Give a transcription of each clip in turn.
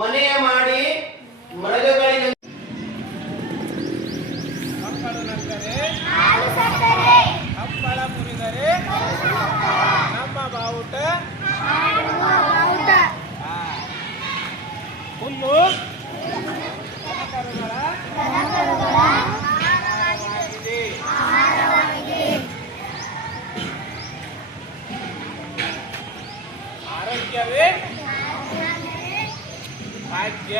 ಮನೆಯ ಮಾಡಿ ಮೃಗಗಳಿಗೆ ಮಕ್ಕಳು ನಕ್ಕರೆ ಹಪ್ಪಳ ಮುರಿದರೆ ನಮ್ಮ ಬಾವುಟ ಹುಲ್ಲು ಆರೋಗ್ಯವೇ ಭಾಗ್ಯ.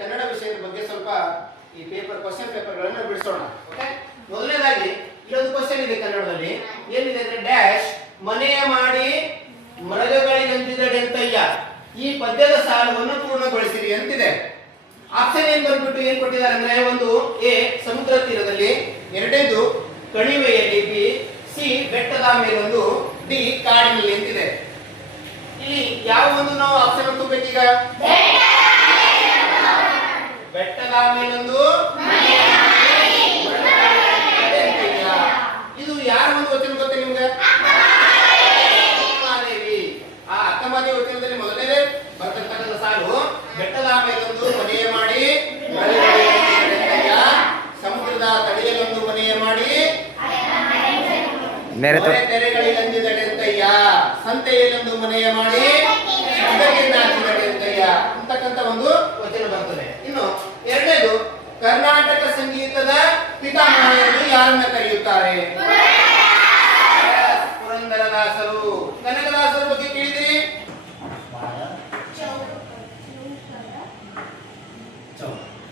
ಕನ್ನಡ ವಿಷಯದ ಬಗ್ಗೆ ಸ್ವಲ್ಪ ಈ ಕ್ವಶನ್ ಪೇಪರ್ಗಳನ್ನು ಬಿಡಿಸೋಣ. ಓಕೆ, ಮೊದಲನೇದಾಗಿ ಇಲ್ಲೊಂದು ಕ್ವಶನ್ ಇದೆ ಕನ್ನಡದಲ್ಲಿ. ಏನಿದೆ ಅಂದ್ರೆ ಡ್ಯಾಶ್ ಮನೆಯ ಮಾಡಿ ಮೃಗಗಳಿಗಂತಿದಡೆಂತಯ್ಯ ಈ ಪದ್ಯದ ಸಾಲವನ್ನು ಪೂರ್ಣಗೊಳಿಸಿರಿ ಅಂತಿದೆ. ಆಪ್ಷನ್ ಏನ್ ಬಂದ್ಬಿಟ್ಟು ಏನ್ ಕೊಟ್ಟಿದ್ದಾರೆ ಅಂದ್ರೆ ಒಂದು ಎ ಸಮುದ್ರ ತೀರದಲ್ಲಿ, ಎರಡನೇದು ಕಣಿವೆಯಲ್ಲಿ, ಬಿ ಸಿ ಬೆಟ್ಟದ ಮೇಲೊಂದು, ಡಿ ಕಾಡಿನಲ್ಲಿ ಅಂತಿದೆ. ಇಲ್ಲಿ ಯಾವ ಒಂದು ನಾವು ಆಪ್ಷನ್ ತುಂಬಬೇಕೀಗ? ಬೆಟ್ಟದ ಮೇಲೊಂದು, ಇದು ಯಾರ ಒಂದು ವಚನ ಗೊತ್ತೇ ನಿಮ್ಗೆ? ಅಕ್ಕಮಹಾದೇವಿ. ಆ ಅಕ್ಕಮಹಾದೇವಿ ವಚನದಲ್ಲಿ ಮೊದಲನೇ ಬರ್ತಕ್ಕಂಥ ಸಾಲು ಬೆಟ್ಟದ ಮೇಲೊಂದು ಮನೆಯ ಮಾಡಿ ಸಮುದ್ರದ ತಡೆಯಲೊಂದು ಮನೆಯ ಮಾಡಿ ತೆರೆಗಳಿಗಂದಿದಡೆಂತಯ್ಯ ಸಂತೆಯಲ್ಲೊಂದು ಮನೆಯ ಮಾಡಿ ನಾಚಿದಡೆಂತಯ್ಯ ಅಂತಕ್ಕಂಥ ಒಂದು ವಚನ ಬರ್ತದೆ. ಇನ್ನು ಎರಡನೇದು ಕರ್ನಾಟಕ ಸಂಗೀತದ ಪಿತಾಮಹರು ಯಾರನ್ನ ಕರೆಯುತ್ತಾರೆ? ಪುರಂದರದಾಸರು. ಕನಕದಾಸರ ಬಗ್ಗೆ ಕೇಳಿದ್ರಿ?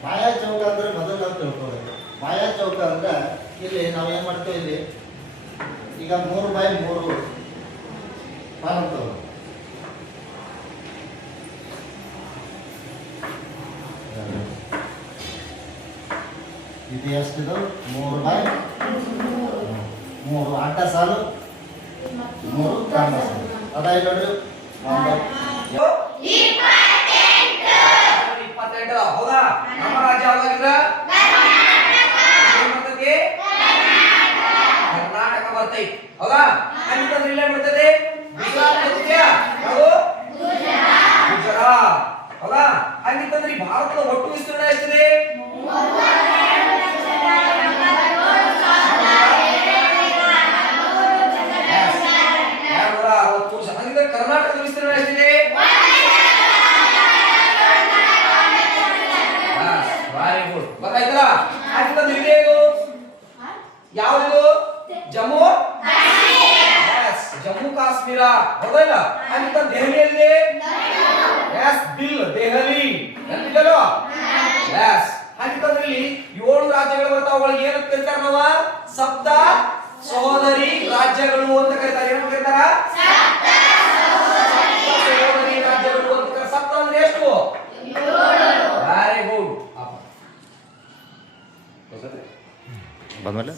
ಮಾಯಾ ಚೌಕ ಅಂದ್ರೆ ಮೊದಲು ನಾವು ತಿಳ್ಕೊಬೇಕು. ಮಾಯಾ ಚೌಕ ಅಂದ್ರೆ ಇಲ್ಲಿ ನಾವು ಏನ್ ಮಾಡ್ತೇವೆ, ಇಲ್ಲಿ ಈಗ 3x3 ಮಾಡ್ತೇವೆ. ಇದು ಎಷ್ಟಿದು? 3x3 ಅಡ್ಡ ಸಾಲು 3 ಕಂಬ ಸಾಲು. ಅದ ನೋಡ್ರಿ 28. ಹೌದಾ? ನಮ್ಮ ರಾಜ್ಯ ಯಾವ್ದಾಗಿದ್ರ? ಕರ್ನಾಟಕ ಬರ್ತೈತಿ. ಹೌದಾ? ಅಂತಂದ್ರೆ ಇಲ್ಲ ಬರ್ತದೆ ಗುಜರಾತ್. ಹೌದಾ? ಹಂಗಿತ್ತಂದ್ರೆ ಭಾರತದ ಒಟ್ಟು ವಿಸ್ತೀರ್ಣ ಎಷ್ಟಿದೆ? 263. ಹಂಗಿದ್ರೆ ಕರ್ನಾಟಕದ ವಿಸ್ತೀರ್ಣ ಎಷ್ಟಿದೆ? Very good. ಗೊತ್ತಾಯ್ತಲ್ಲ? ಹಂಗಿತ್ತಂದ್ರೆ ಇದೇನು? ಯಾವುದು? ಜಮ್ಮು ಜಮ್ಮು ಕಾಶ್ಮೀರ. ಹೌದಲ್ಲ? ಹಂಗಿತ್ತ ದೆಹಲಿಯಲ್ಲಿ ಬಿಲ್ ದೆಹಲಿ ಅಂತಿದ್ದಲ್ವಾ? ಹಂಗಿತ್ತಂದ್ರೆ ಇಲ್ಲಿ 7 ರಾಜ್ಯಗಳು ಬರ್ತಾವ. ಅವುಗಳಿಗೆ ಏನಂತ ಕರೀತಾರ? ನಾವು ಸಪ್ತ ಸಹೋದರಿ ರಾಜ್ಯಗಳು ಅಂತ ಕರೀತಾರೆ. ಏನಂತ ಕರೀತಾರ? ಸಹೋದರಿ ರಾಜ್ಯಗಳು ಅಂತ ಕರೀತಾರೆ. ಸಪ್ತ ಅಂದ್ರೆ ಎಷ್ಟು? 7. Very good. ಬಂದ್ಮೇಲೆ